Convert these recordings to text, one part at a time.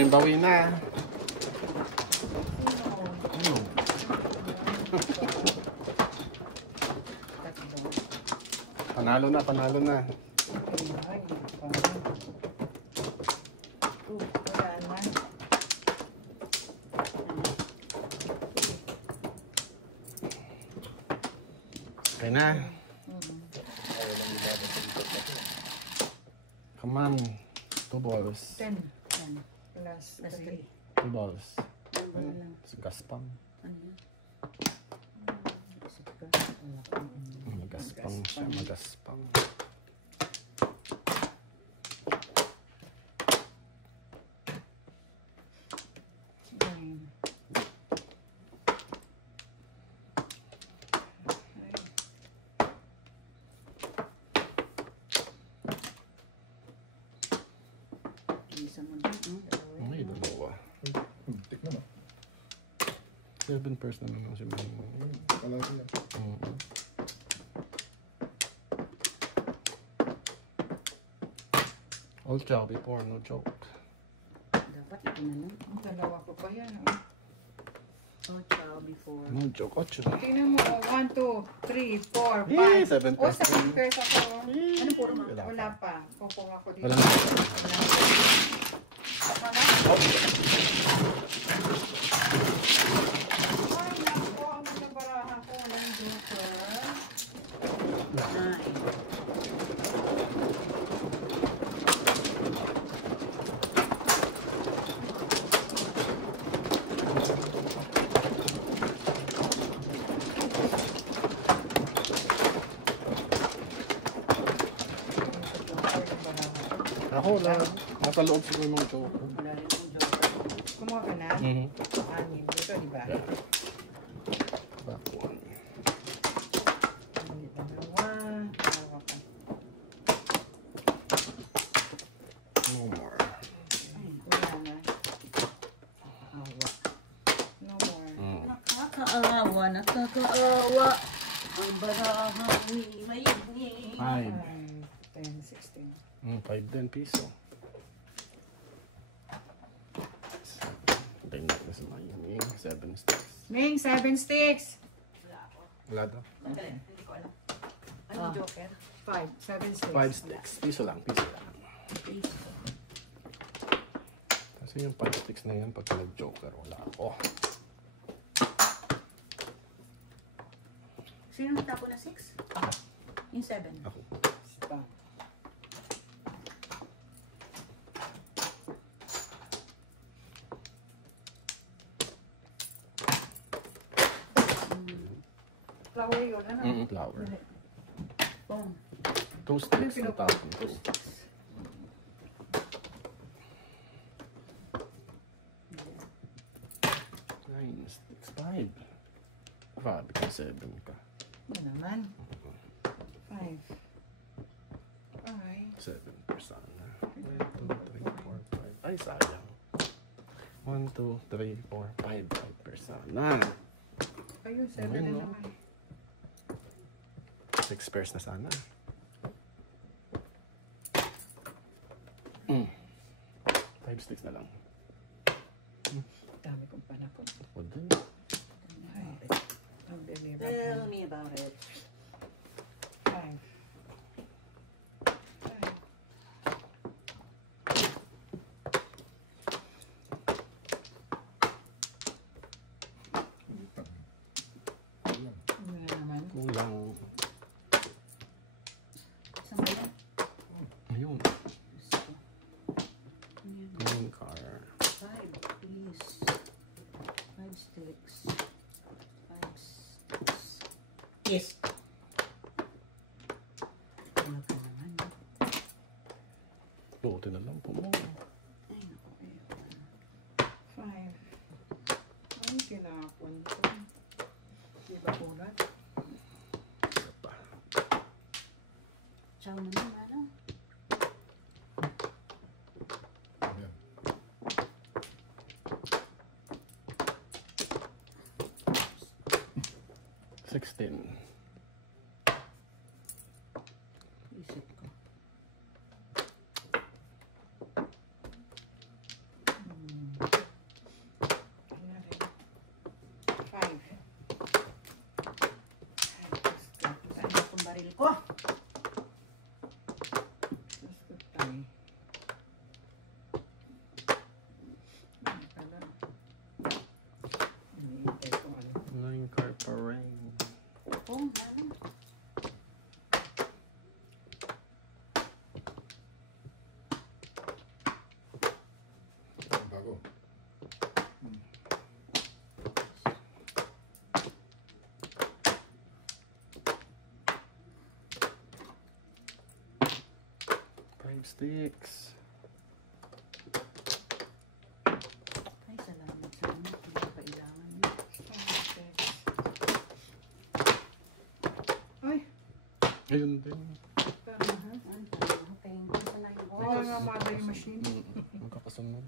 Bawing-bawi na. Panalo na, panalo na. Okay na. Come on. 2 balls. 10. Plus 3. 2 balls. Gaspang. Magaspang siya, magaspang. Ay, dalawa. 7 person naman si Memo. All chow before, no joke. Dapat ito na lang. Ang dalawa ko pa yan. All chow before. No joke, 8. Tingnan mo, 1, 2, 3, 4, 5. Yeah, 7 O, person. 7 pairs ako. Ano puro mo? Wala pa. Kukuha ko dito. Wala na. Wala. Ay, naku, ang nabarahan ko. Walang joker. Ako na. Nasa loob siguro ng joke. Wala rin yung joker. Kumuha ka na? Anim. Dito, di ba? Back one. Dalawa. Dalawa pa. No more. Wala na. Awa. No more. Nakakaawa, nakakaawa. Ang barahang ni Mayigni. 5. 10, 16. 5 din piso. Then that is my 7 sticks. Ming, 7 sticks. Wala daw. Hindi ko alam. Ano joker? 5. 7 sticks. 5 sticks. Piso lang, piso lang. Kasi yung 5 sticks na yun, pagka nag-joker, wala ako. Sino nagtapo na 6? Yung 7. Ako. Stop. Flower yun, ano? Flower. Boom. 2 sticks na tapon ko. 2 sticks. 9 sticks. 5. Grabe ka, 7 ka. Ano naman? 5. 7 persona. 1, 2, 3, 4, 5. Ay, sayang. 1, 2, 3, 4, 5. 5 persona. Ayun, 7 na Ayun, no? naman. 6 pairs na sana. 5 sticks na lang. Dami kong panapon. O din. Ay, ang deliver. Tell me about it. 5. Kulang. Saan ba yan? Ayun. Green car. 5, please. 5 sticks. 5 sticks. Yes. Wala ka naman. Buti na lang po mo. Ay, naku. 5. Ay, kinakon ko. Di ba ulat? Isa pa. Chow naman, ano? Ayan. 16. Isip ko. Oh! Just good time. Ano pala? Iniintay ko ano. 9 card pa rin. Oh, ano? Bago. 5 sticks. Ay, salamat sa ano. Hindi ko kailangan yun. Ay, Ayun din. tama ha? Ang tama. Thank you sa line. Oo nga, mother yung machine. Magkakasunod.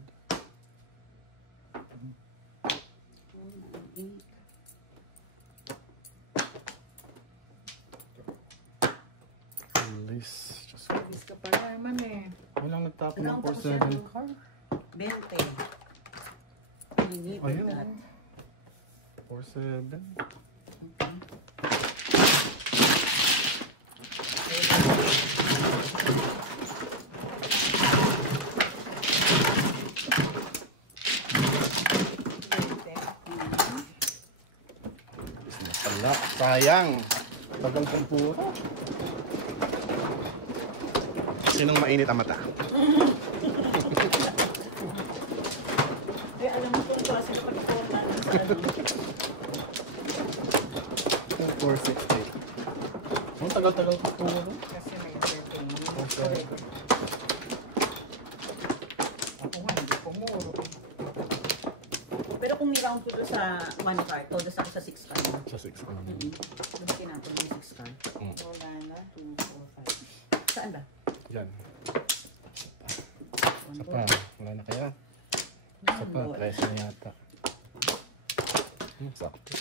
Release. Just Service ka pala naman eh. walang nagtapon ng Ilang pa ko 4-7. siya ng car? 20. Hindi Ayun. that. 4-7. Okay. Wala. Sayang. Tagal kong puro. Sinong mainit ang mata? Eh, alam mo kung klase ng pag-forma sa ano. 4-6-8. Ang tagal-tagal kong puro. Kasi may entertainment. Okay. Ako nga, hindi pumuro. Pero kung ni-round ko doon sa 1 card, o doon ako sa 6 card. Sa 6 ko. Doon tinapon yung 6 card. Wala na, 2, 4, 5. Saan ba? Yan. 1, Isa pa. Wala na kaya. Isa pa. 3 na yata. Sakto.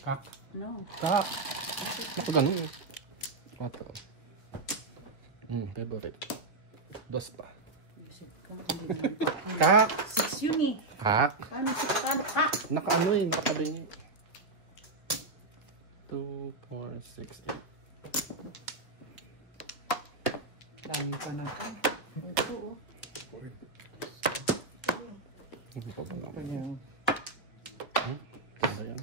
Kak. No. Kak. Ako ganun eh. 4. Favorite. 2 pa. Isip ko, hindi na. Kak. 6 yun eh. Kak. Paano 6 card? Ha! Nakaano eh. Nakatabi niya. 2, 4, 6, 8. Dami pa na ito. Ito oh. Hindi pa ba Ito naman? niya. Ganda yan.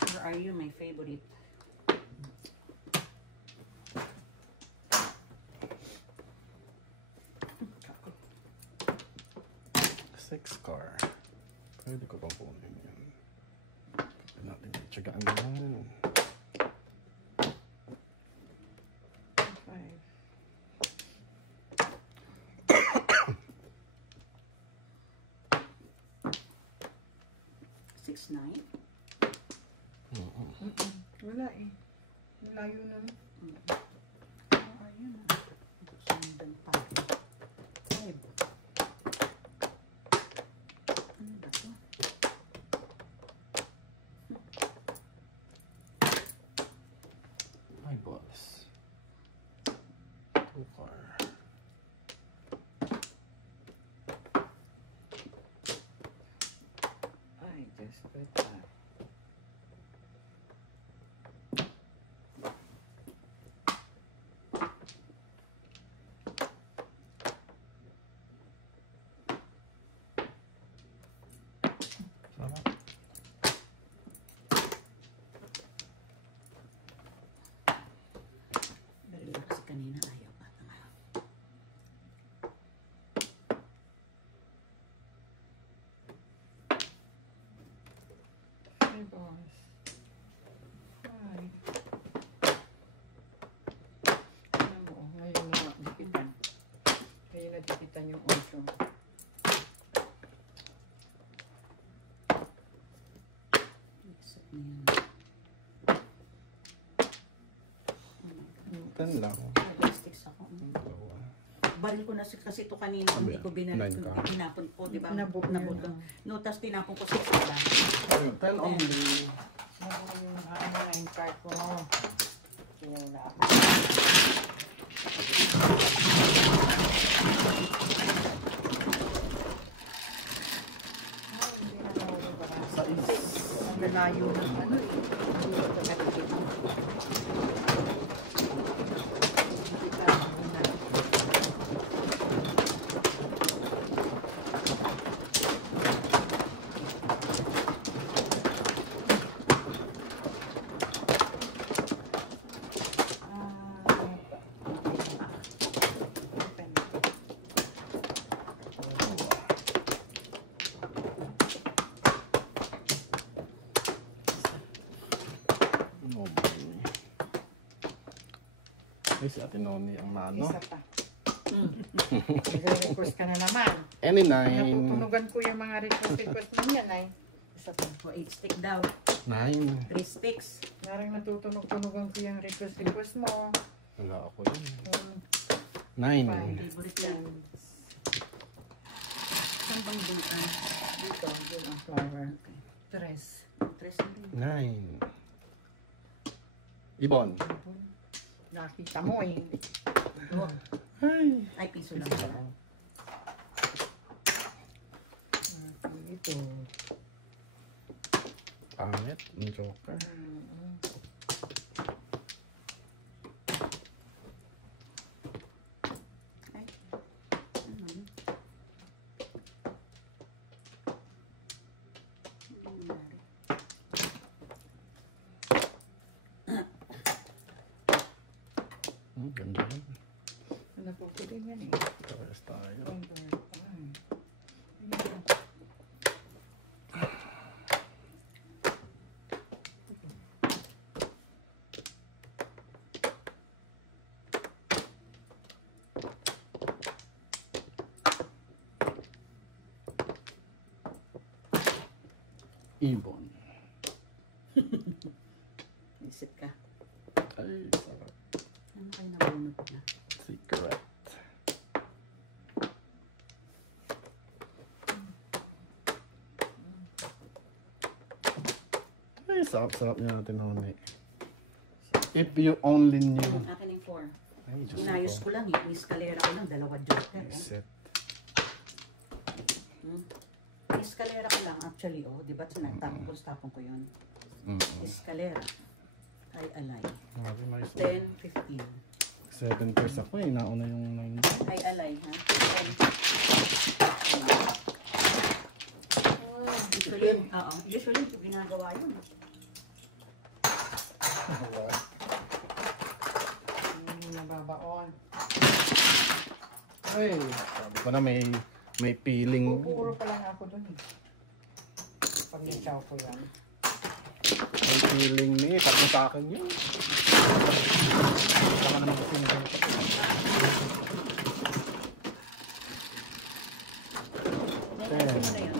Where are you, my favorite? Six car. Pwede ko bang kunin yan? Pwede natin itsagaan yan. 5. 6, 9. Wala eh. Malayo na. Where are you na? Sundan pa. 5. Ano ba ito? Hi, boss. 2 car. Ay, just good time. Salamat. Dali na kasi kanina ayaw pa. Hey, boss. Hi. Alam mo, ngayon na dikitan. Ngayon na dikitan yung 8. Isip na yan. Ten lang. Nag-sticks ako. Dalawa. Baril ko na kasi ito kanina, hindi ko Nine ka. binapon ko, di ba? Nabuk Nabuk yun, ko. No, tas tinapon ko 6 pala. 10 only. Ako yung 9 card ko. Kaya wala ako. Sa is. Ang lalayo ng ano eh. Hindi ko tagatipid. Oh boy. Ay, si Ate Noni ang mano. Isa pa. Nag-request ka na naman. Any 9. Natutunugan ko yung mga request mo yan ay. Isa pa po, 8 stick daw. 9. 3 sticks. Parang natutunog-tunugan ko yung request mo. Wala ako yun. 9. Favorite yan. Saan bang bulan? Dito, yun ang flower. 3 na rin. 9. Ibon. Nakita mo eh. Oh, Ay. ay, piso lang pala. Ito. Pangit. Ang joker. Ay, ano yun? Ano nangyari? Ganda yun. Ano po ko din yan eh. Tapos tayo. Ibon. Isip ka. Ay, sarap. Ano kayo nabunod na? Secret. Ay, sarap-sarap niya natin, Honey. If you only knew. Akin yung 4. Ay, Diyos Inayos ko lang eh. May eskalera ko lang. 2 joker. Set. May eskalera ko lang actually. Oh, di ba? Tapon ko yun. Eskalera. Ay alay. Grabe, nice. 10, 15. 7 pairs ako eh. Nauna yung 9. Ay alay ha. 10. Usually ginagawa yun. Nababaon. Ay, sabi ko na may feeling. Puro pa lang ako dun eh. Pag nitaw ko yan. May feeling ni. Sabi sa akin yun. Saka naman kasi nito. Naiayos mo na yun.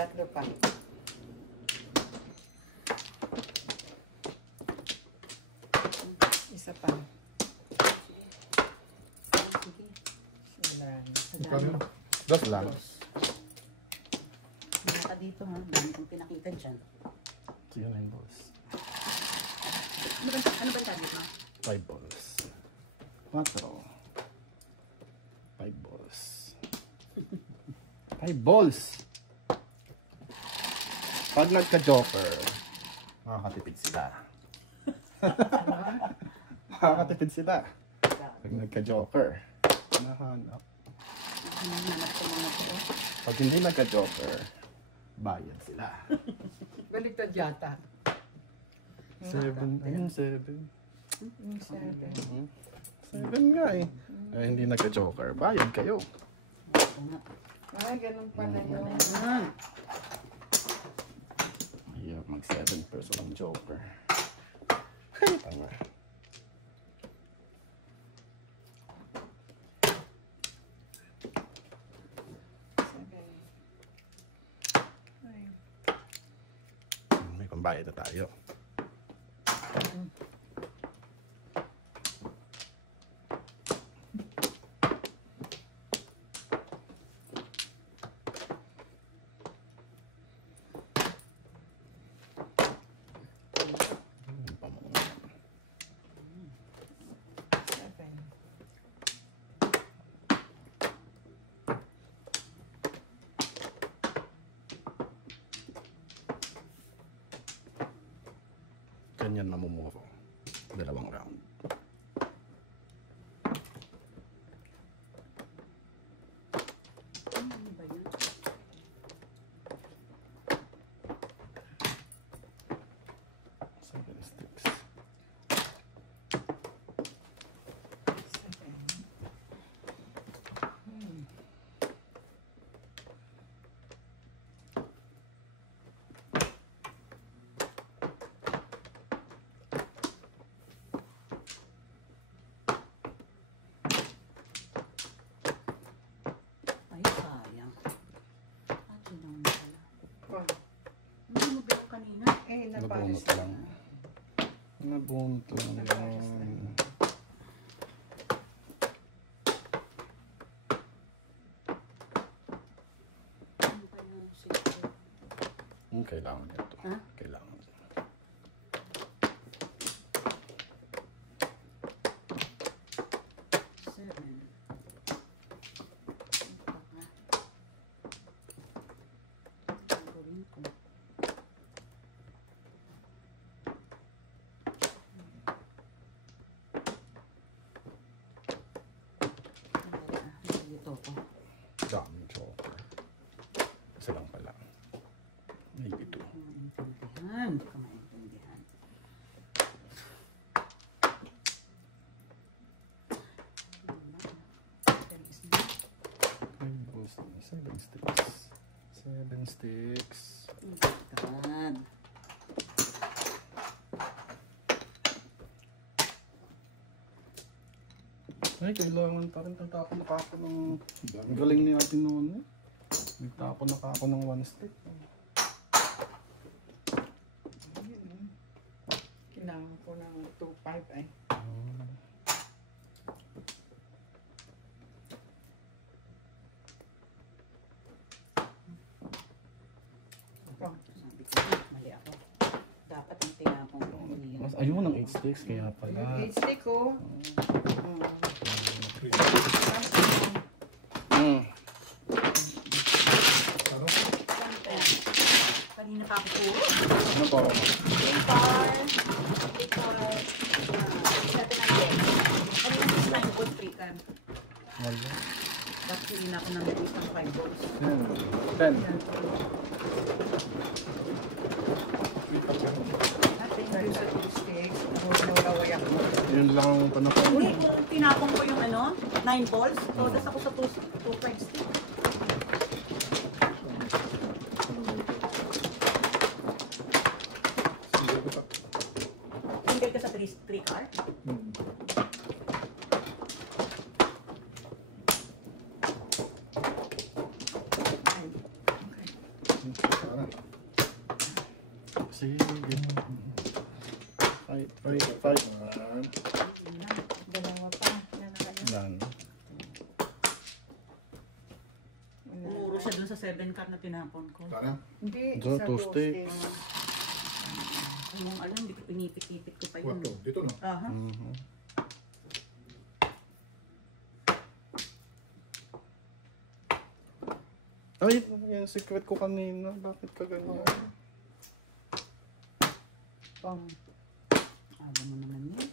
Tatlo pa. Isa pa. Sige. Ilan. Ikaw, dos lang. Wala ka dito ha. Dami kong pinakita dyan. Sige na yung balls. Ano ba yung target mo? 5 balls. 4. 5 balls. 5 balls! Pag nagka-joker, makakatipid sila. Makakatipid sila. Pag nagka-joker, nahanap. Hinahanap ko mga po. Pag hindi nagka-joker, bayad sila. Baliktad yata. 7. Ayun, 7. Yung 7. 7 nga eh. Ay, hindi nagka-joker, bayad kayo. Oo nga. Ah, ganun pala yun. Hirap mag 7 person ang joker. Ay, bayad na tayo. Seven. Ganyan mamumuro. Dalawang round. Ano ba yun? Seven sticks. Seven. Ay, sayang. Atin naman pala. Oh, Ano mo ba yung kanina? eh, Nabunot napalis lang. Nabunot lang yan. Ano ba yung secret? Kailangan nito. Ha? Kailangan. Seven. Baka. Gagawin ko. Dito ko. Daming choker. Isa lang pala. Maybe two. Maintindihan. Hindi ko maintindihan. Ay, boss. Seven sticks. Seven sticks. God. Ay, kailangan pa rin tatapon na ako ng... Ang galing ni natin noon eh. Nagtapon na ako ng one stick. Ayun. Kailangan ko ng 2-5 eh. Oh, Sabi ko, mali ako. Dapat ang tinapong ko. Mas ayun ang 8 sticks kaya pala. yung 8 stick ko. Mm. Ano? Kanina pa ako puro. Ano po? Ipar. Sabi natin. Kanina mas na yung good free kan. Wala. Bakit hindi na ako namilis ng 5 balls? 10. Ating doon sa 2 sticks. Nawaway ako. Yun lang ang panapon. Uy, kung tinapong ko yung ano, 9 balls, todas ako sa 2 stick. Single ka sa 3 car? Sige. Fight. Dalawa pa. Yan na kayo. Yan. Umuro siya dun sa 7 car na tinapon ko. Sana? Hindi, So, sa 2 2 sticks. sticks. Ay, mong alam, hindi ko pinipit-ipit ko pa yun. What to? Dito no? Aha. Mhm. Ay, yan secret ko kanina. Bakit ka ganyan? Pang. Alam mo naman yun.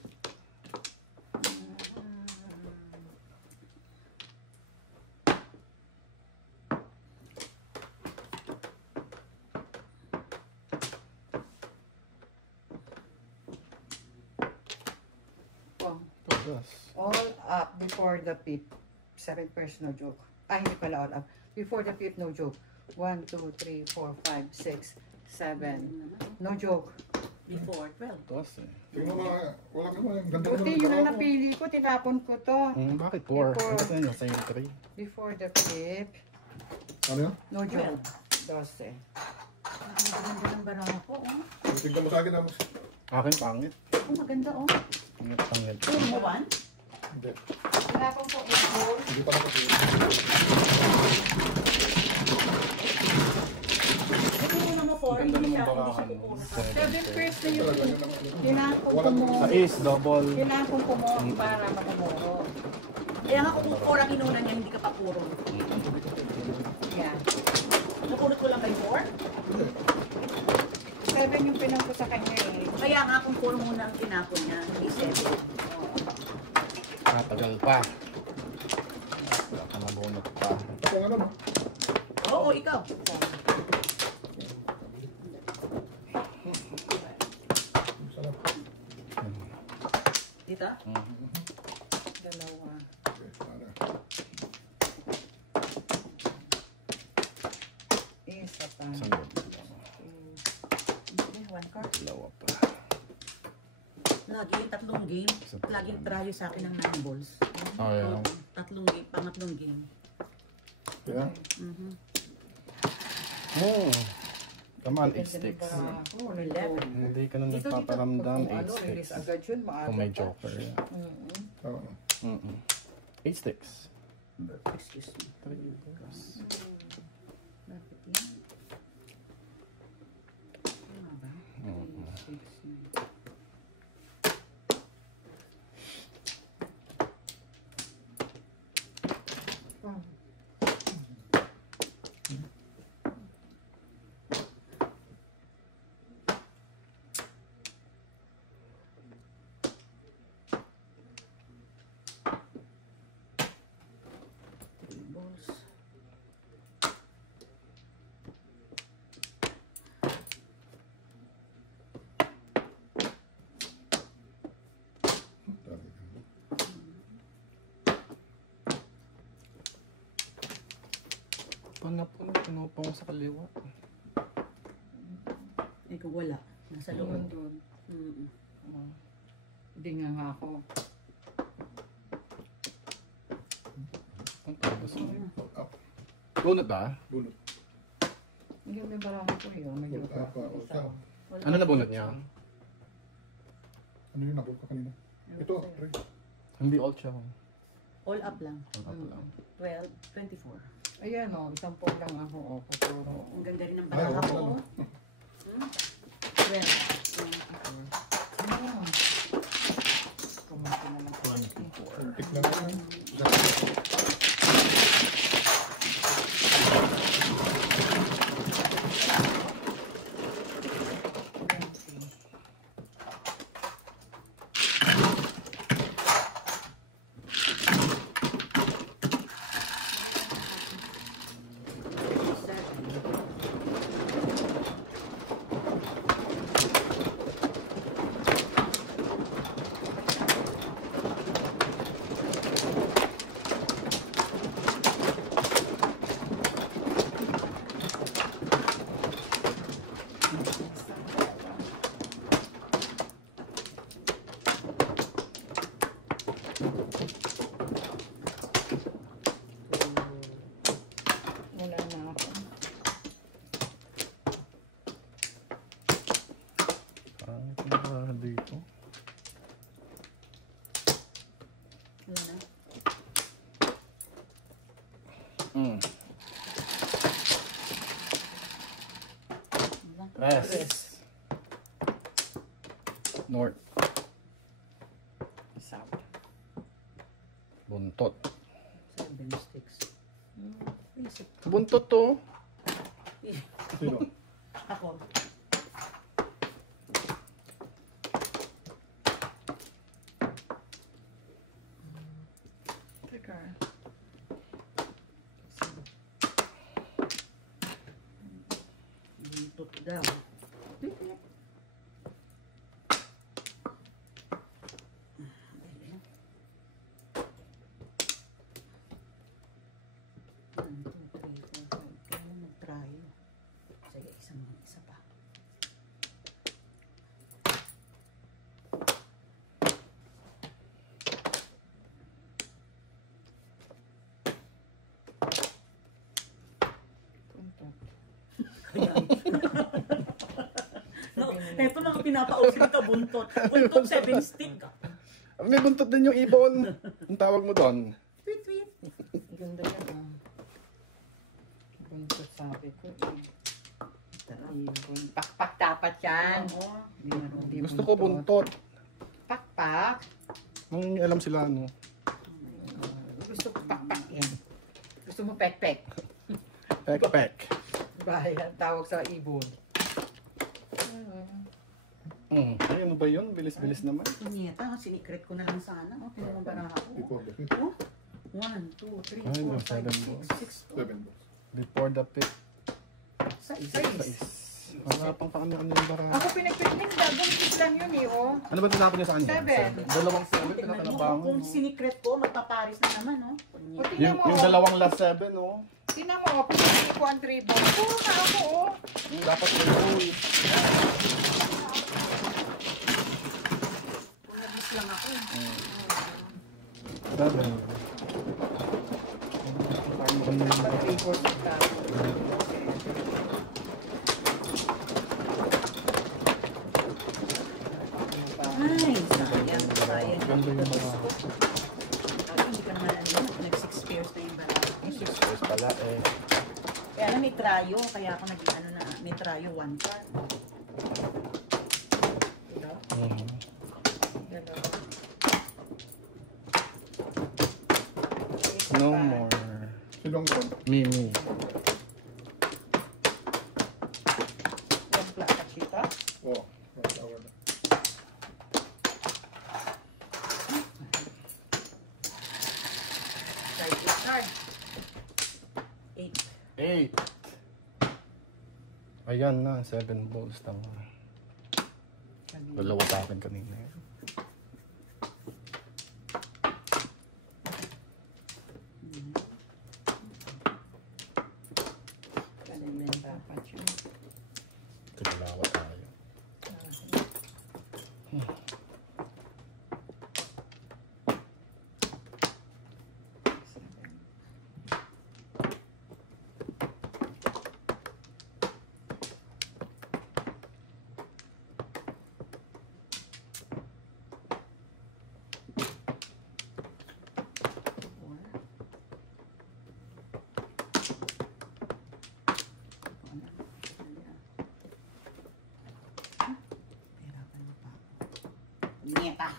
Pang. Tugas. All up before the pip. 7 pairs, no joke. Ah, hindi pala all up. Before the pip, no joke. 1, 2, 3, 4, 5, 6, 7. No joke. Before 12. Tugas eh. Tingnan mo mga, wala ka naman. Ganda Buti yun ang napili ko. Tinapon ko to. Bakit 4? Before. Bakit yan yung same 3? Before the pip. Ano yun? No joke. 12. Ang ganda ng baraha ko, oh. Tignan mo sa akin ang... Akin pangit. Oh, maganda, oh. Pangit. Two mo one? Hindi. Tinapon ko 8 balls. Hindi pa ako Ito muna mo four. Ganda Hindi naman siya barahan. pupuro. 7 pairs na yun. Tinapon ko mo. Is double. Tinapon ko mo para makamuro. Kaya nga kung four ang inuna niya, hindi ka pa puro. Yan. Napulot ko lang kay four. 7 yung pinang ko sa kanya eh. Kaya nga kung four muna ang tinapon niya, hindi seven. Matagal pa. Wala ka nabunot pa. Ako nga naman. Oo, ikaw. Sarap. Dito? Dalawa. Okay, sana. Isa pa. Isang Hindi, one card. dalawa pa. Lagi yung tatlong game. Laging trayo sa akin ng 9 balls. Oh, yeah. Oo, tatlong game, pangatlong game. Kaya, Mhm. Oh. Come on, 8 Ganda ng sticks. baraha ko. 11. Hindi ka na Dito, dito. nagpaparamdam. Kung 8 ano, release sticks. agad yun. Maaga Kung may pa. joker. Yeah. Mm-mm. 8 sticks. Excuse me. 3 plus. Bakit yan? Tama ba? 3, 6, 9. Oh. Balls. sabi ko. Panapon, pinupong sa kaliwa. Ikaw wala. Nasa Ayun loob. doon. Mm-mm. Oh. Hindi nga ako. Ang tapos. Up. Bunot ba? Bunot. Hindi may baraha ko yun. May Bunot joker up. ako. Isa. Wala. Ano na bunot niya? Ano yung nabul ka kanina? Ito, three. Hindi all siya. All up lang. All up lang. 12, 24. Ayan o, isang po lang ako. O, puturo. Ang ganda rin ng Ay, baraha oo, ko. ano? Hmm? 12, 24. Ah. Kumain na lang. 24. Tik na lang. Wala na ako. Pangit na ba dito? Wala na. Mm. Wala. West. North. South. Buntot. 7 sticks. Isip. Buntot to. Sino? Ako. Teka. Buntot daw. One, two, three, four, five. Kaya nag-try. Sige, isa pa. Tuntot. Ayan. pinapausin ka buntot. Buntot 7 stick. May buntot din yung ibon. Ang tawag mo doon. Tweet, tweet. Ganda yan ah. Buntot sabi ko eh. Ibon. Pakpak dapat yan. Oo. Hindi Gusto ko buntot. Pakpak. Nung alam sila, ano. Gusto ko pakpak yan. Gusto mo pek-pek. Pek-pek. Bayan, tawag sa ibon. Ay, ano ba yun? Bilis-bilis naman. Punyeta, sinikret ko na lang sana. Oh, tinanong ba na ako? Before the fifth. Oh, 1, 2, 3, Ay, 4, no, 5, 6, 6. 7 balls. Before the pit. Sais. Wala pang paano yung bara. Ako pinag-picnic na. Buntis lang yun eh, oh. Ano ba tinapon niya sa kanya? 7. Dalawang 7, Tingnan mo, pinakalabangan. kung sinikret ko, magpaparis na naman, oh. O, Punyeta. tingnan mo, Yung dalawang last 7, oh. tingnan mo, pinag ko ang 3 balls. Puro na ako, oh. Dapat may goal. Punyabis lang ako. 7. Pag 3 balls ka. Ay, sayang, sayang. Ganda yung mga... Ay, hindi ka naman ano, nag-6 pairs na yung balaki. 6 years pala, eh. Kaya na may trayo, kaya ako nag-ano na, may trayo 1 card. Diba? No more. Silong ko. Mimi. Yung plaka chita. Oo. Rush hour na. Right this card. 8. 8. Ayan na, 7 balls. Tama. Dalawa sa akin kanina. Ganun dapat yun. Dalawa tayo. Nieta.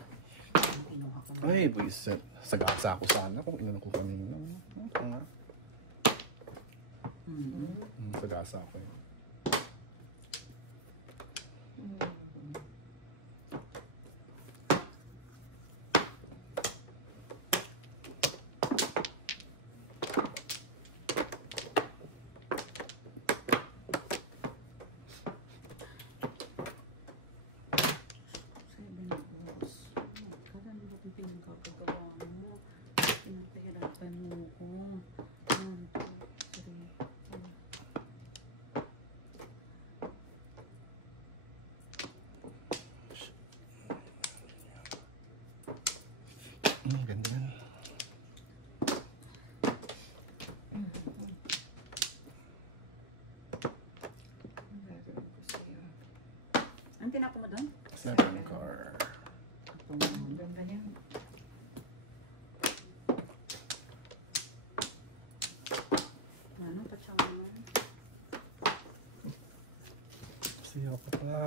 Kinuha ko. Ay, buisit. Sagasa ako sana kung ilan ko kanina. Ito nga. Sagasa ako yun. Ganda yan. Ang tinapo mo doon? 7 car. Ganda niya. Ano, patsang naman. Siya pa pala.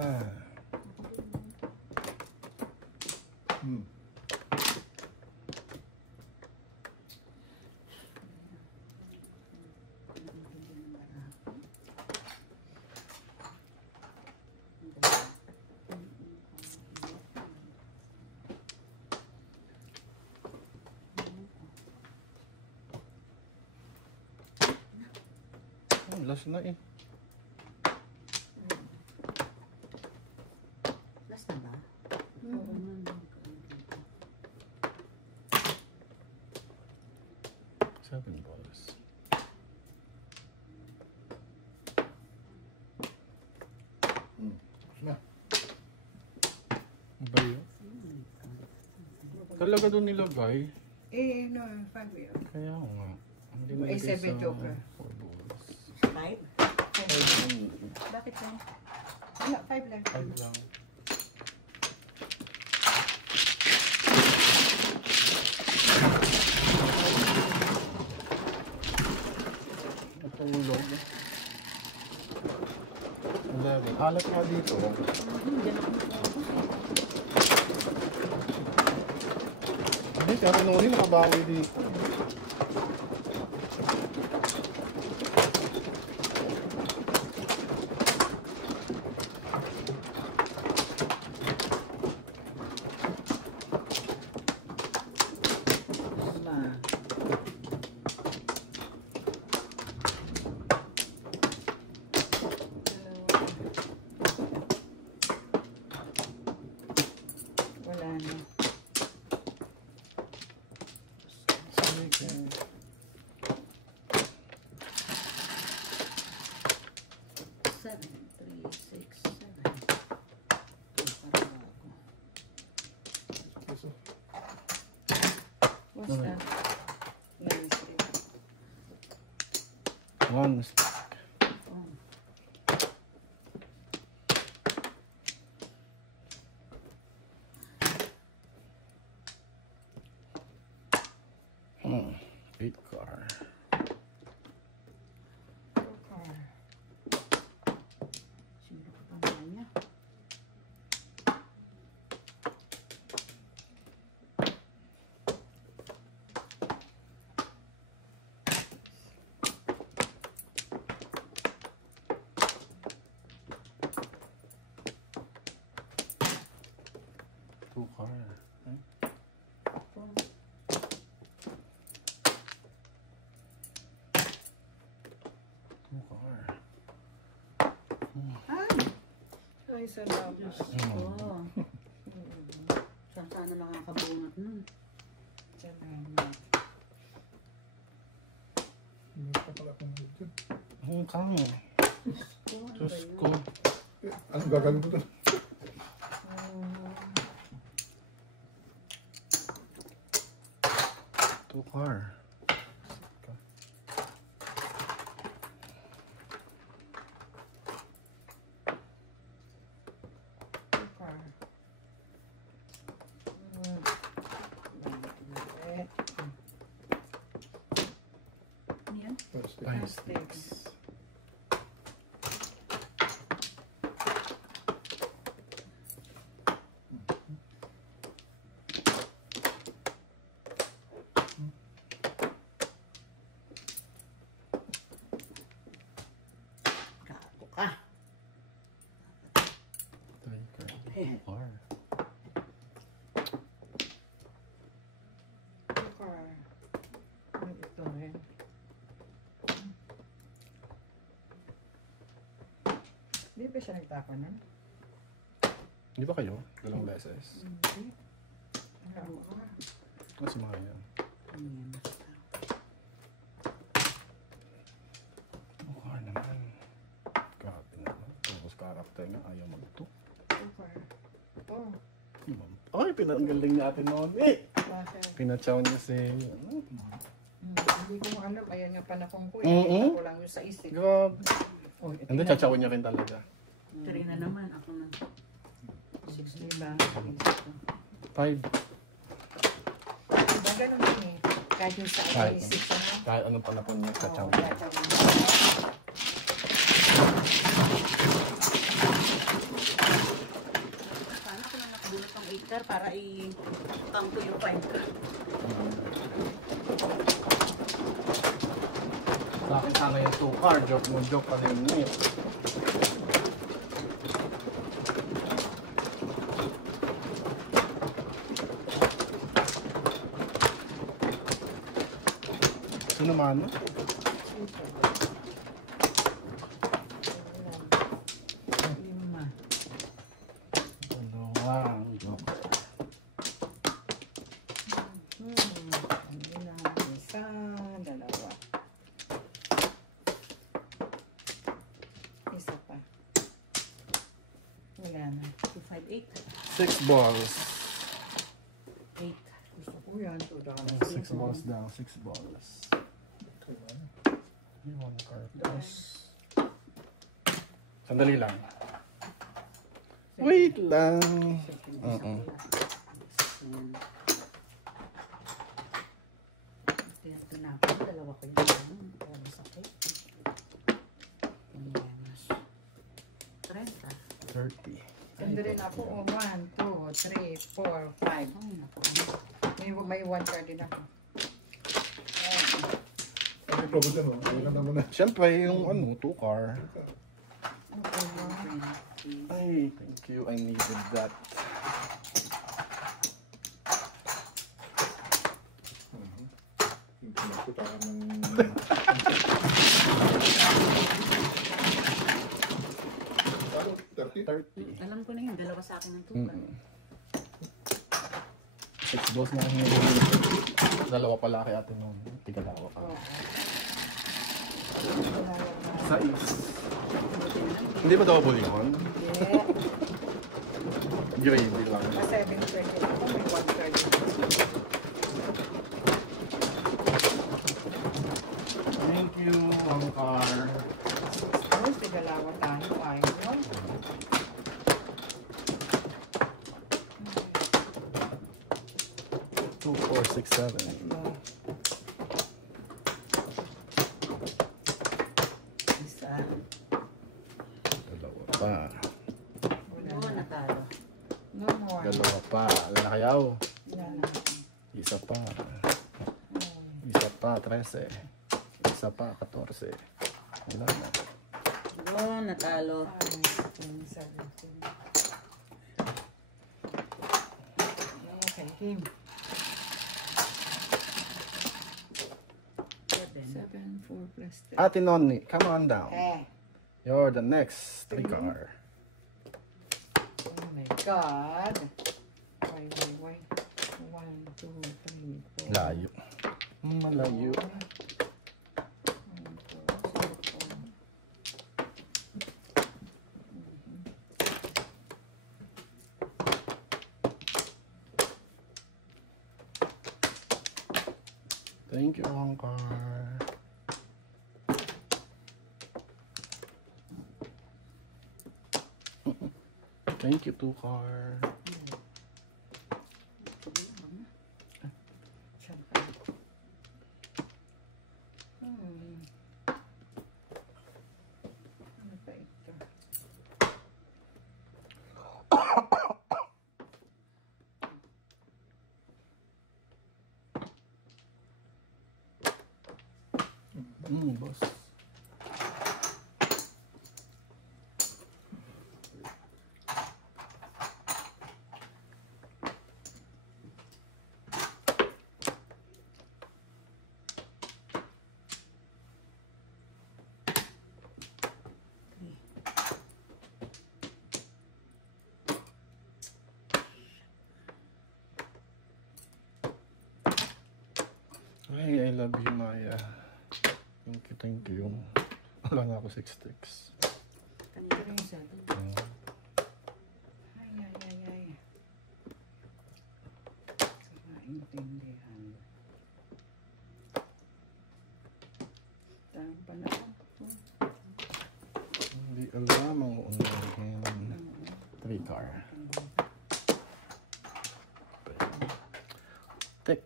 Oh, last na eh. Last na ba? Seven balls. Na. Ano ba yun? Talaga doon nilagay. Eh, no, 5 yun. Kaya nga. Hindi Ay, nilagay 7 joker. 4 balls. 5? Bakit yan? Wala, 5 lang. 5 lang. Tulog. 11. Halat nga dito. Diyan ako nag-focus. Hindi, pero nung rin nakabawi dito. Lima. Wala na. Sige. 7, 3, 6, 7. What's that? Let me see. One mistake. Eight car. Okay. Sino ka pa naman niya? Two car. Two car. Ay, salamat. Diyos ko. Saan sana makakabunot nun? Salamat. Hindi pa pala kung dito. Ang kamo. Oh, ano Diyos ba yun? ko. Ang gagawin ko doon? Two car. Okay. Ano yan? First day. Five, Sticks. six. Gago ka. Three car. Two car. Okay. Ano ito rin? Di ba siya nagtapon nun? Di ba kayo? Dalawang beses. Hindi. Ano ka? Mas mga yan. Ano yan? Two car naman. Grabe naman. Tapos karakter nga ayaw magto. Okay. Oh, Ay, pinanggaling natin noon. Eh! bakit? Pinachaw niya si... Ano? Hindi ko alam. Ayan nga panahon ko. Oo. Ako lang yung sa isip. Grabe. Oh, Hindi, chachawin niya rin talaga. 3 na naman. Ako na. 6 Diba? Five. Diba ganun din eh. Kahit yung sa Kahit. isip ano. Kahit anong panapon niya, chachaw Oo, niya. tatawin. Paano ko na nakabunot ng 8 car para i-tampo yung 5 car? Sa akin sana yung two car. Joke mo, joke pa rin niya. Ito naman, no? Lima. Dalawa. Joke. Ilan? Isa, dalawa. Isa pa. Wala na. 2, 5, 8. Six balls. 8. Gusto ko yan. Six balls down. Six balls. You want card. Sandali lang. Wait lang. Oo. Ito na ako. Dalawa ko yung sakit. 30. Ganda rin ako. 1, 2, 3, 4, 5. Ay, naku. May 1 card din ako. Ay, problem yan, oh. Ay, ganda mo na. Siyempre, yung ano, 2 car. Okay. Ay, thank you. I needed that. Yung pinaputaan ng... Ano? 30? 30. Alam ko na yun, dalawa sa akin ng tukan. 6 balls na yung dalawa pala kay ate noon. Tigalawa ka. Size. Hindi ba double yun? Yeah. Gravy lang. 7 card din ako. May 1 card. Thank you, ang car. Tapos, tigalawa tayo. Ayaw. 2, 4, 6, 7. Isa. Dalawa pa. Wala Oo, na. natalo. No more. Dalawa pa. Wala na kayaw. Wala na. Isa pa. Isa pa, 13. Isa pa, 14. Wala na. Oo, natalo. 17. Okay, him. 7, 4 plus 10. Ate Nonni, come on down. Eh. You're the next 3 car. Oh my God. Why? 1, 2, 3, 4. Layo. Malayo. 1, 2, 3, 4. Thank you, ang car. Thank you, 2 car. Siyempre. Ano ba ito? Boss. Ay, I love you, Maya. Thank you. Wala na ako 6 sticks. Kanina rin siya. Ay. Sa maintindihan. Tama pa na. Hindi alam ang unahin. 3 car. Tick.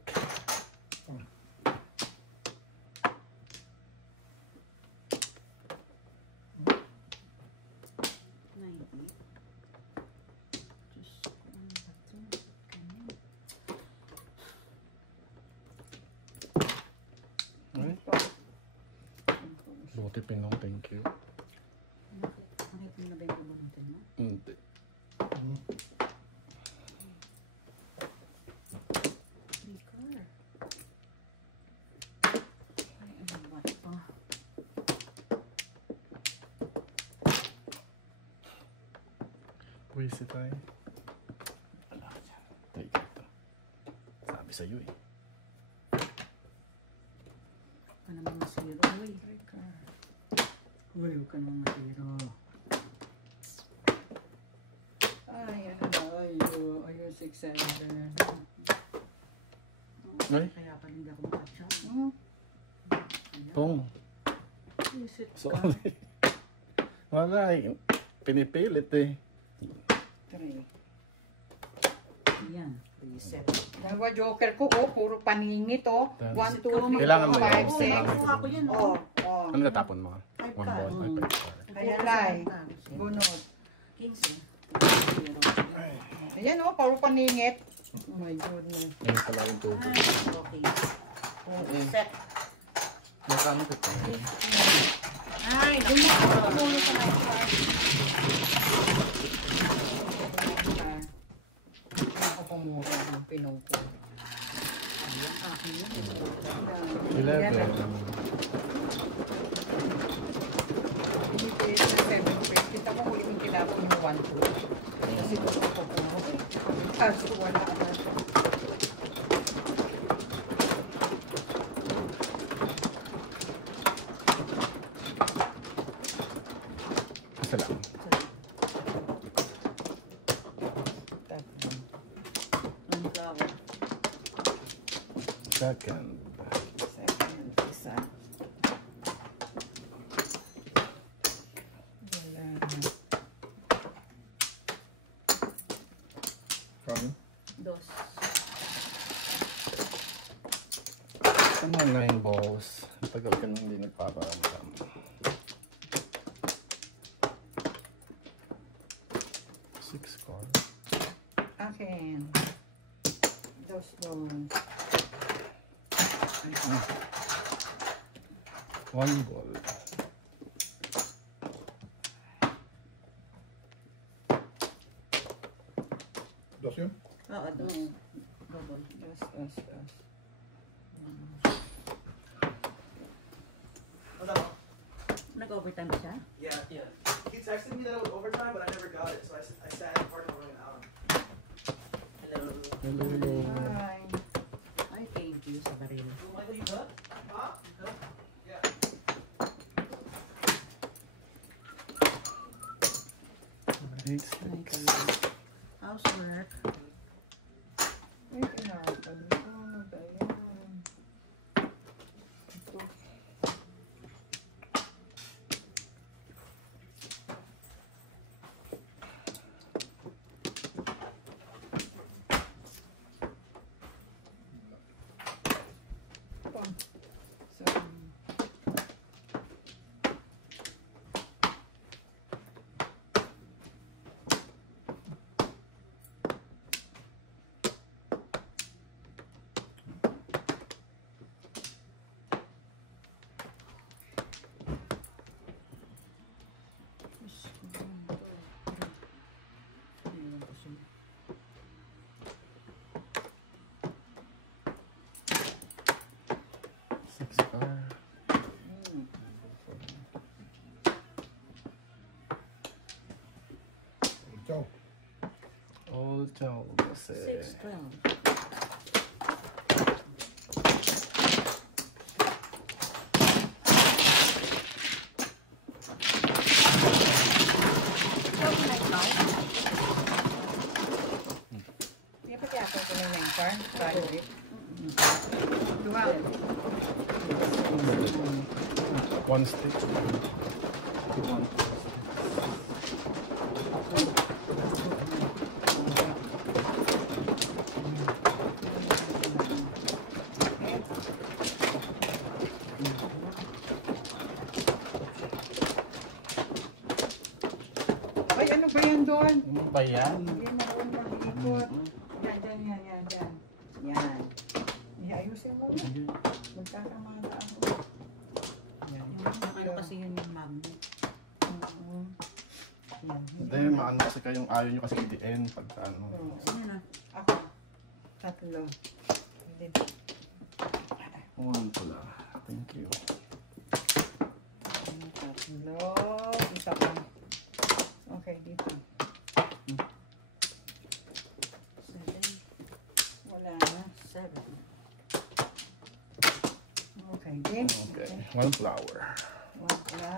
Buti pinong, thank you. Nakita mo na ba yung pabunutin mo? Hindi. Liquor. Ay, ano ba ito? Pwisi tayo. Wala ka dyan. Take ito. Sabi sa'yo eh. Ano naman masiro? Uy, huwag ka naman masiro. Ay, 6, 7. Ay. Kaya pa hindi ako makatsa. Tong. Visit ka. Sorry. Wala eh. Pinipilit eh. 3. Yan, reset. Dalawa joker ko, puro paningit, 1, 2, 3, Kailangan mo 4, yun. 5, 6. Kuha ko yan, Oh. Ano natapon mo? Five 1 car. ball. Mm. Ay, 5 car. Ayan, Lai. Bunot. 15. Ayan o, paro paningit. Oh my goodness. Ngayon pala yung tubig. Ay, okay. Set. Magkano ko ito? Ay, dumulong sa my card. Ako pumura ng pinungko. Akin yun. 11. Pinipili sa 7 kita mo huli yung kinapon yung 1-2. Kasi gusto ko pumura. Kaso wala na. Isa lang. Flower. Second. Second, isa. Wala na. Kami? Dos. Ano 9 balls? Tagal ka nang hindi nagpaparamdam. Six cards. Akin. Dos doon. One ball. Dos yun? Oo, dos. Double. Dos. What's up? Nag-overtime ba siya? Yeah. He texted me that it was overtime, but I never got it, so I sat in the parking lot like an hour. Hello. Hello. Hi. Ay, thank you sa baril. Michael, you cook? Huh? You cook? Yeah. Eight, Ay, six. kayo. Housework. Ay, kinakapan ko. Ano ba yan? Ito. Ito. So, Six card. Ikaw. All chow kasi. 6, 12. hindi pa kaya ko lang yung farm. Try it. Dua. One stick. One. Ay, ano ba yan doon? Ano ba yan? Hindi mo doon mag-ikot. Yan. Yan. Iayusin mo na. Magkakamata ako. Yan. Ano kasi yun yung magnet. Yan. Hindi, maano kasi kayong ayaw nyo kasi itiin pag ano. Oo. Ano na? Ako. Tatlo. Hindi. One pula. Thank you. Tatlo. Isa pa. Okay, dito. 7, Wala na. 7. Okay, din. Okay. One flower. Wala.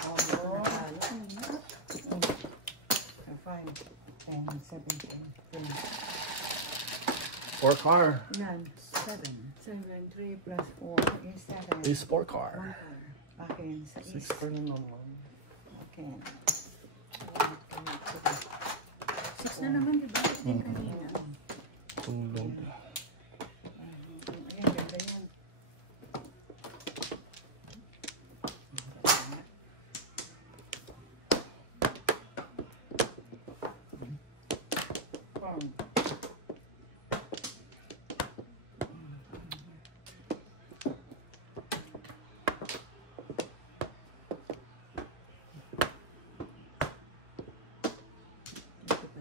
Ako. Natalo. 5, 10, 17, 20. Four car. None. 7. 7, 3 plus 4 is 7. Is four car. Akin, sa Six is. per na naman. Akin. 6 na naman, di ba? Kanina. Tulog. Ayan, ganda yan.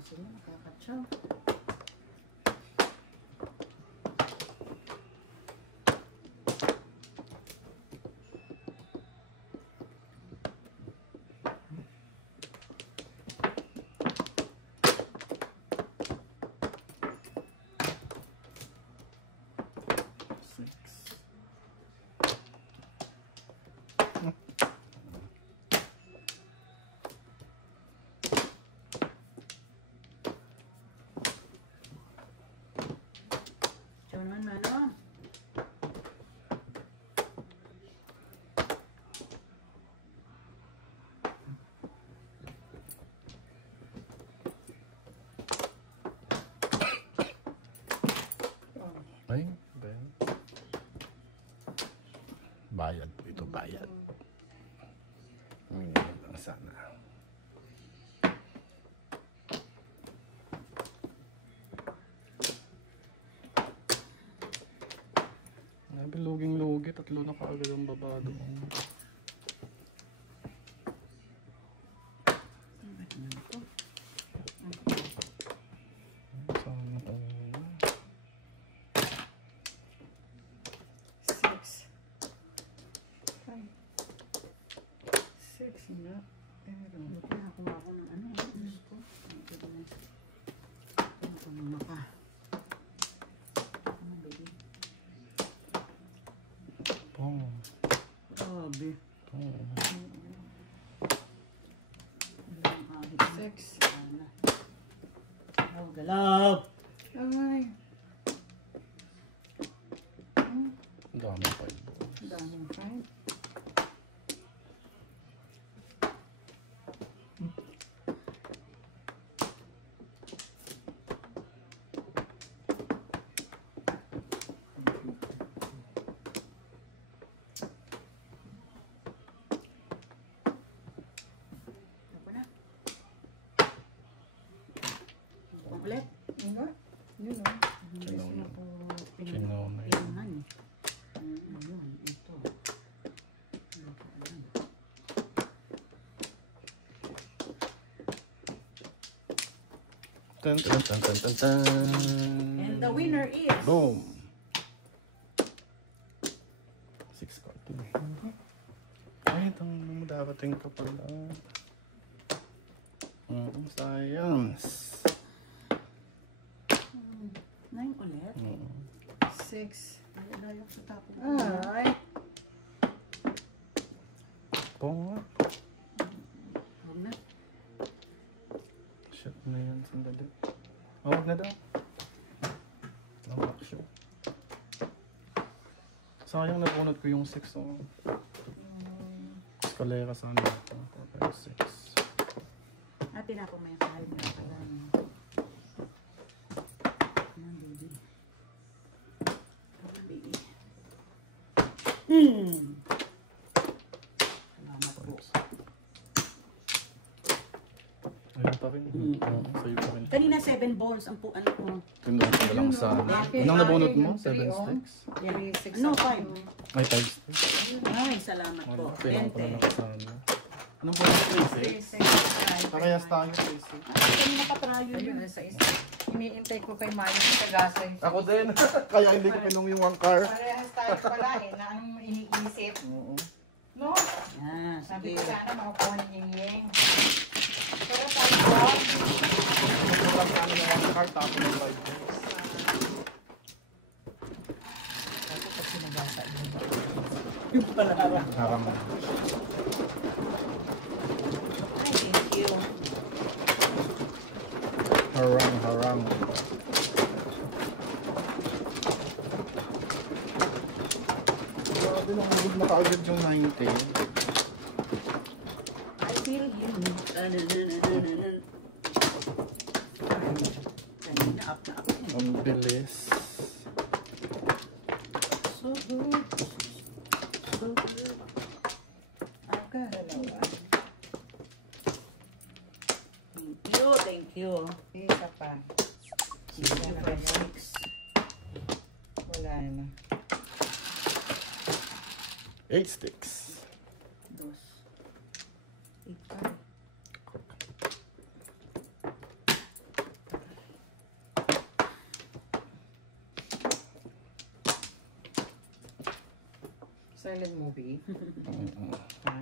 Sige, nakakatsaw. Diyan man, ano? Ay, ben. Bayad po ito, bayad. Minimum lang sana. Sabi, luging-lugi. Tatlo na kaagad ang baba doon. Saan na tayo? 6. 5. 6 na. Buti na kumawa ko ng ano. Diyos ko. Ano maka. Ano, baby? Pong. Grabe. Pong. Ang ahit. 6. Sana. Galaw, galaw. Ay. Ang dami pa yun. Daming 5. Ako na. Ang ulit. Ano? Yun o. Hindi sila po Chino na yun. pinuhan eh. Ayun, ito. Ano pa alam. Tan, tan, tan, tan, tan, tan. And the winner is... Boom! 6 card. Ay, itong darating ka pala. Science. 9 ulit. 6. Ay, layo sa tapo. Ay. Pong. Huwag na. Shit na yan. Sandali. Oh, wag na daw. No action. Sayang napunod ko yung 6. Oh. Escalera sana. 4, 5, 6. Ah, tinapon mo yung kahal na pala. Come on, baby. Come on, baby. Salamat po. Ayun pa rin. Oo, sa'yo pa rin. Kanina 7 balls ang po, ano po. Tinunod ko lang sa... Bakit? Anong nabunod mo? Bakit? 7 3 sticks? Yeah. 3, 6. No, 5. Ay, 5 sticks. Ay, salamat Wala, po. kailangan ko na 20. lang sana. Anong po yung 3 3, 6? 6, 5. Parehas tayo 3 6. Ay, kanina pa trayo Ayun, yun. nasa isa. Iniintay ko kay Mario sa gasay. Ako din. Kaya hindi ko pinong yung 1 car. Parehas tayo pala eh, na ang iniisip. Oo. No? Ah, Sabi sige. ko sana makukuha ni Ying Ying. Pero tayo po. Sobrang ano yung 1 car tapos yung 5 sticks. Ako pag sinabasa yun. Yung pala harap. Harang. Ay, thank you. Harang, harang. Grabe lang, huwag na kaagad yung 90. I feel you. Kanina up na ako. Ang bilis. So good. So good. Okay. Dalawa. Thank you, thank you. Isa pa. Thank you for 6. Wala na. 8 sticks. Dos. 8 pa. silent movie. Mm-mm. Ha?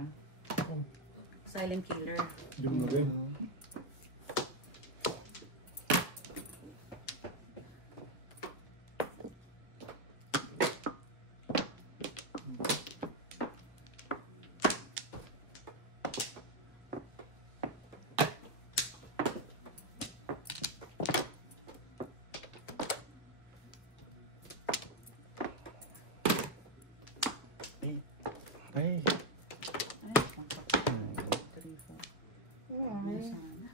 Silent killer. Hindi mo na rin. Ay. Ay, 1, 2, 3, 4. Oh, Ano sana?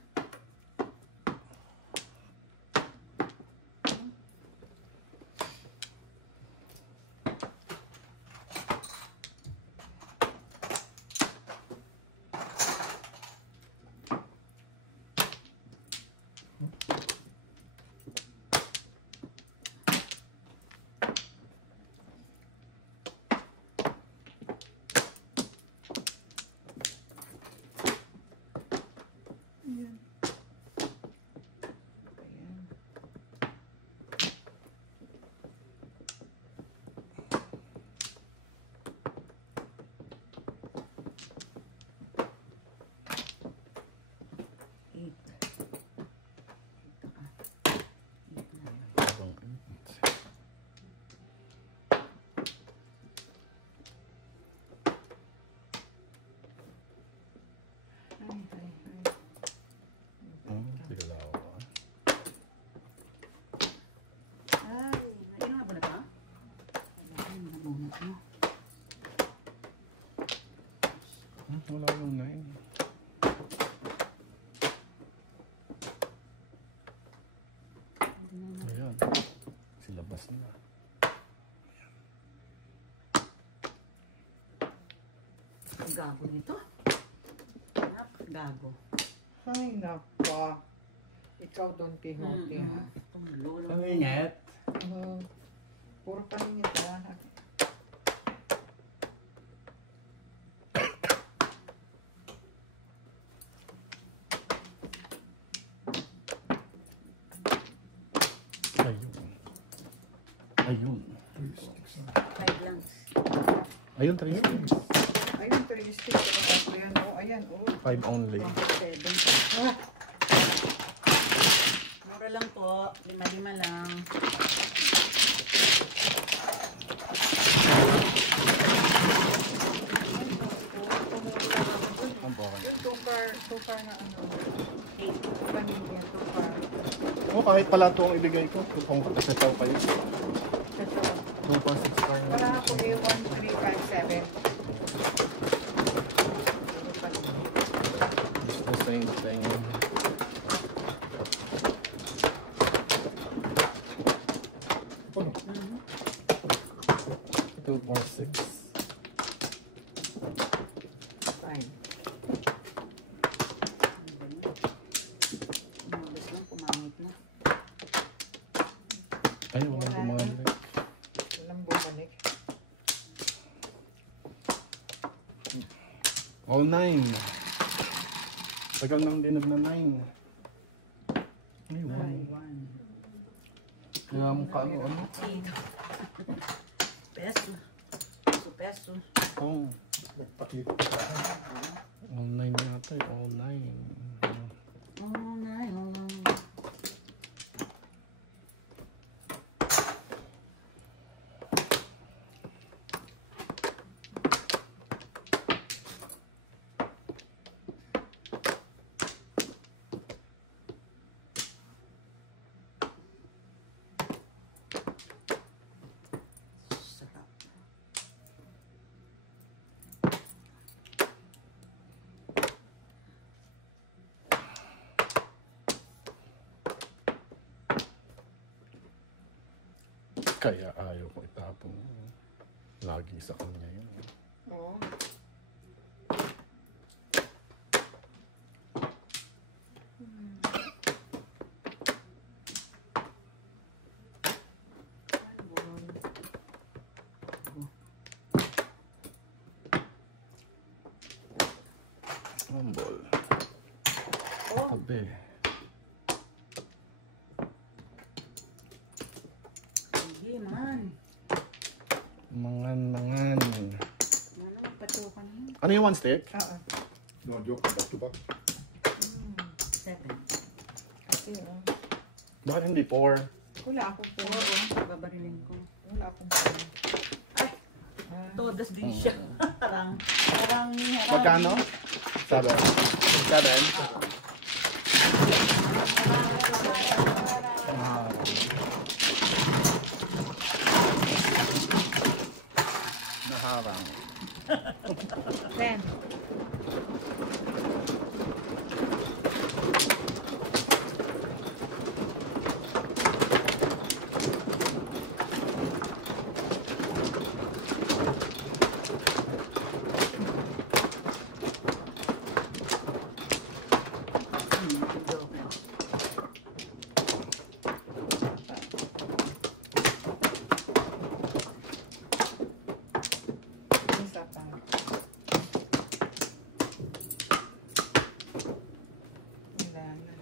ayan. Eight. Parang Ay, ay, ay. bigla ako. Ay, nainom na ba na ito? Ay, nabunot mo. Wala yung 9. Ayan. Silabas na. Ang gago nito. Anak, gago. Ay, napa. Ikaw doon, Tihoti, ha? Itong lolo. Paningit. Puro paningit, ha? Ayun. Ayun. Five lang. Ayun, 3 sticks. Ayun, 3 sticks. Ayan, oh, ayan, oh. 5 only. 27. Ah, Mura lang po. 5-5 lang. Ang baka. yung two car na ano. 8. Paningit, two car. Oh, kahit pala ito ang ibigay ko. Kung kasetaw kayo. Ito. 2.6 car. Wala ako eh, 1357. It's the same thing. Ano? 2.6. Fine. Mabilis lang, pumangit na. Ay, walang bumalik. Walang bumalik. All 9. Tagal nang dinog na 9. Ay, Ay. 1. kaya mukha mo ano? Peso. Peso. Oh, Nagpakita. all 9 yata eh. All 9. Oh, my, oh. Sarap. Kaya ayaw ko itapon. Lagi sa kanya yun. Oo. Humble. Oh, Abe. Sige man. Mangan. Ano yung one stick? Oo. No joke, back to back. 7. Kasi, oh. Bakit hindi 4? Wala akong po. Oo, babarilin ko. Wala akong po. Ay, todas din siya. parang, Magkano? 7. 7? Naharang. 10. Isa pa. Wala na.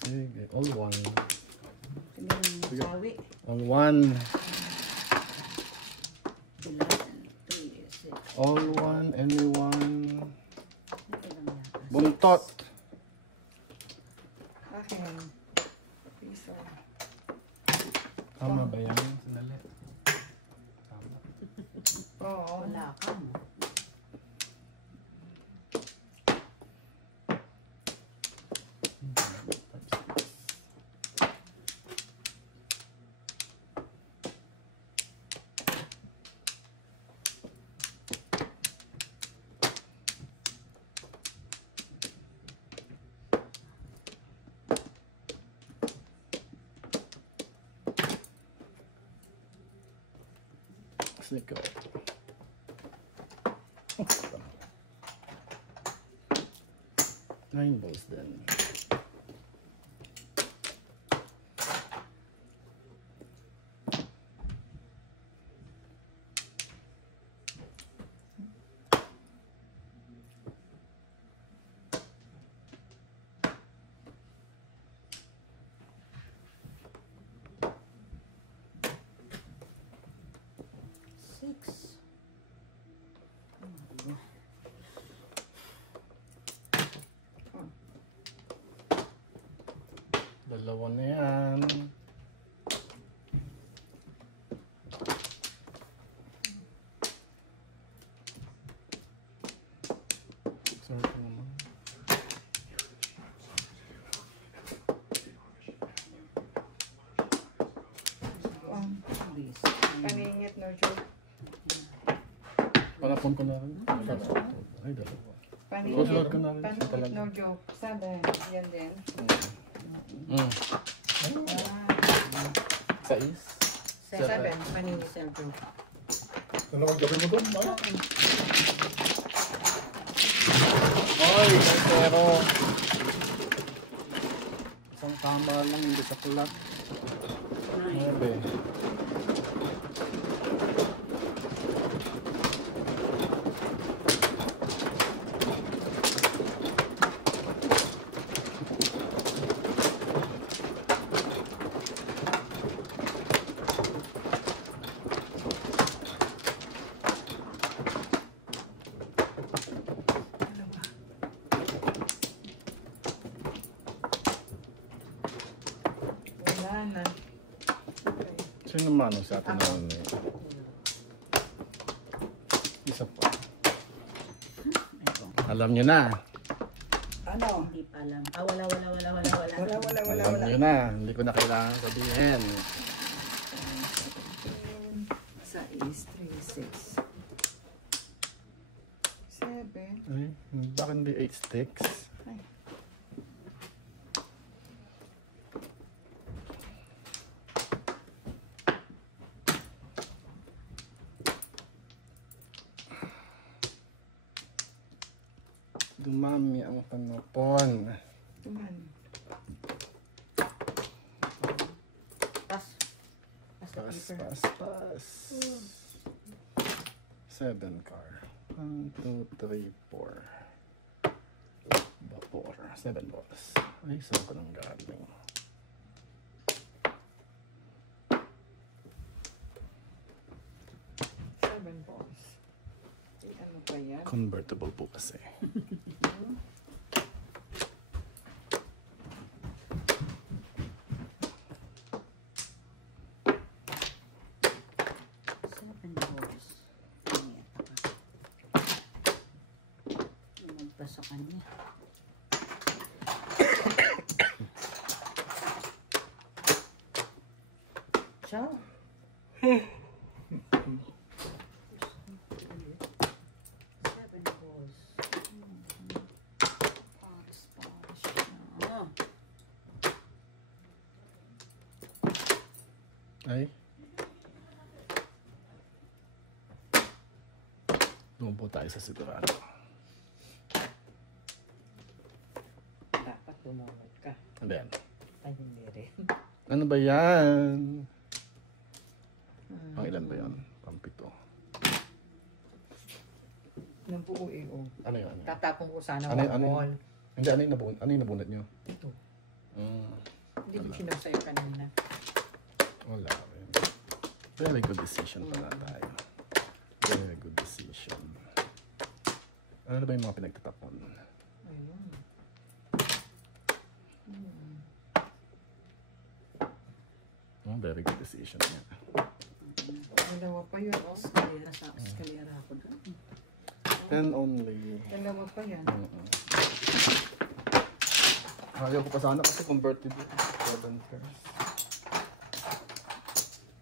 Sige, all one. Sige, sawi. All one. 11, 3, 6. All one, anyone. Ito lang yata. Buntot. Akin. Piso. Tama ba yan? Sandali. Tama. Oo. Wala ka mo. Let's go. Nine balls then. Six. Dalawa na yan. Sorry po naman. Bis. Paningit, no joke. Panapon ko na rin. Ay, dalawa. Paningit, Close ko na rin. paningit, no joke. 7. Yan din. Mm. Sais. 7. Paningit. Silver. Ano ang gawin mo doon? Maya? Oy, pero isang tama lang, hindi sa plat. 9. Wala na. Sino naman sa atin naman eh? Isa pa. Alam nyo na. Ano? Hindi pa alam. Ah, wala. Alam nyo na. Hindi ko na kailangan sabihin. 6, 3, 6. 7. Ay, bakit hindi 8 sticks? Dumami ang panapon. Tuman. Pass. Pass the Pass, paper. pass, pass. 7 car. 1, 2, 3, 4. Vapor. 7 balls. Ay, saan ko nang galing? Convertible po kasi. Seven balls. Nagpa sa kanya. Ciao. Seven balls. Polish, polish. Ah. Ay. Doon po tayo sa sigurado. Dapat lumunod ka. And then, Ay, hindi rin. ano ba yan? Ang ilan ba yan? Pampito. Nabuo eh, oh. Ano yun? Tatapon ko sana Ano yun? one ball. Hindi, ano yung nabunot nyo? Ito. Mm, Hindi ko sinaw sa'yo kanina. wala rin. Very good decision pala tayo. Very good decision. Ano na ba yung mga pinagtatapon? Ayun. Oh, very good decision yan. Dalawa pa yun, oh. Eskalera ako doon. 10 only. Dalawa pa yan. Ayaw ko pa sana kasi converted yun. 7 pairs.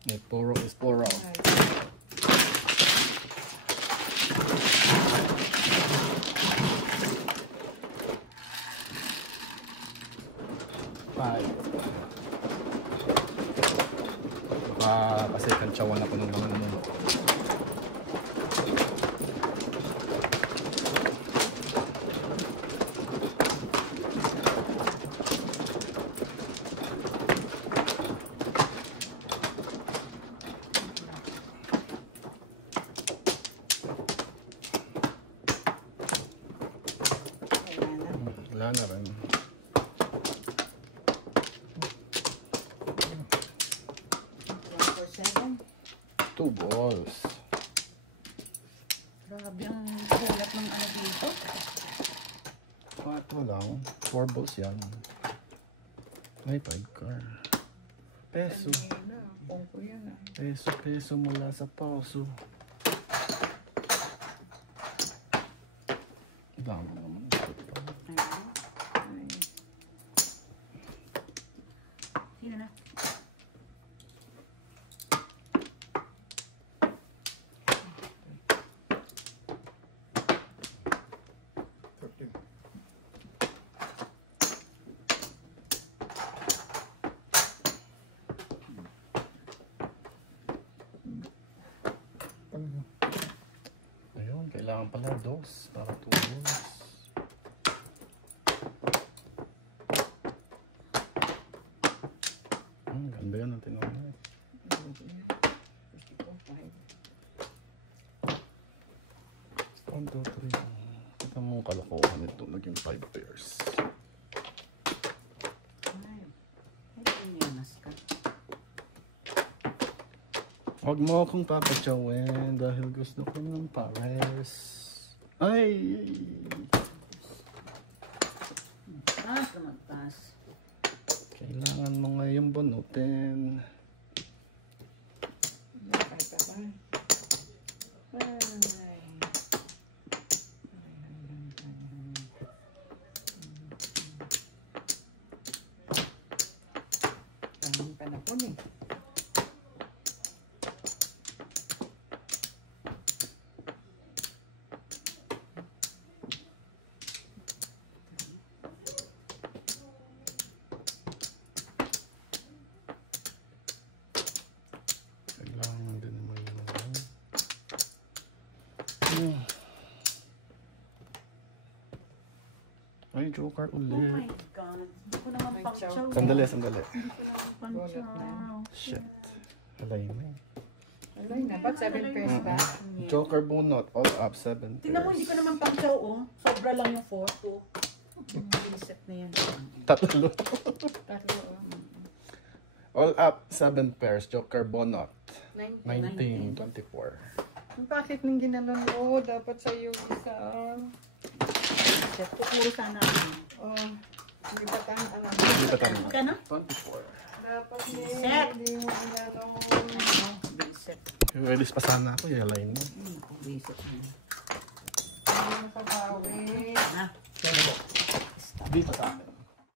May puro is puro. Five. Kasi kantsawan ako ng mga nanuno. Wala na rin. Two balls. Grabe ang sulat ng ano dito. 4 lang. 4 balls yan. Ay, 5 car. Peso. Pongko yan, ah. Peso, peso mula sa pauso. Dami naman. Sino na? Ayun, kailangan pala dos para 2 balls. Ganda yan ang tinawag. 1, 2, 3. Kita mo kalokohan ito. Naging 5 pairs. Ay, piniyanas ka. Huwag mo akong papatsawin dahil gusto ko ng pares. Ay! Pass na mag-pass. Kailangan mo ngayong bunutin. Ay, tabay. Ay. Tamang panahon eh. Kailangan din mo yun. Ay, joker Oh ulit. my God. Hindi ko naman Ay, pang-chow. chow. Sandali, sandali. Hindi ko naman pang-chow. Shit. Alay mo. Alay na, ba't 7 pairs ba? Joker bunot, all up 7 Tingnan mo, hindi ko naman pang-chow, oh. Sobra lang yung 4, 2. Reset na yan. Tatlo. Tatlo, oh. All up 7 pairs, joker bonot. 19. 19, 24. Bakit nang ginanon mo? Dapat sa'yo isa. Set. Puro sana ako. Oh, hindi ba ano? Hindi pa tama. Magkano? 24. Dapat Set. hindi mo ginanon. Bill set. Relis pa sana ako, i-align mo. Bisit na. Hindi mo sa bawi. Ah, Dito sa akin.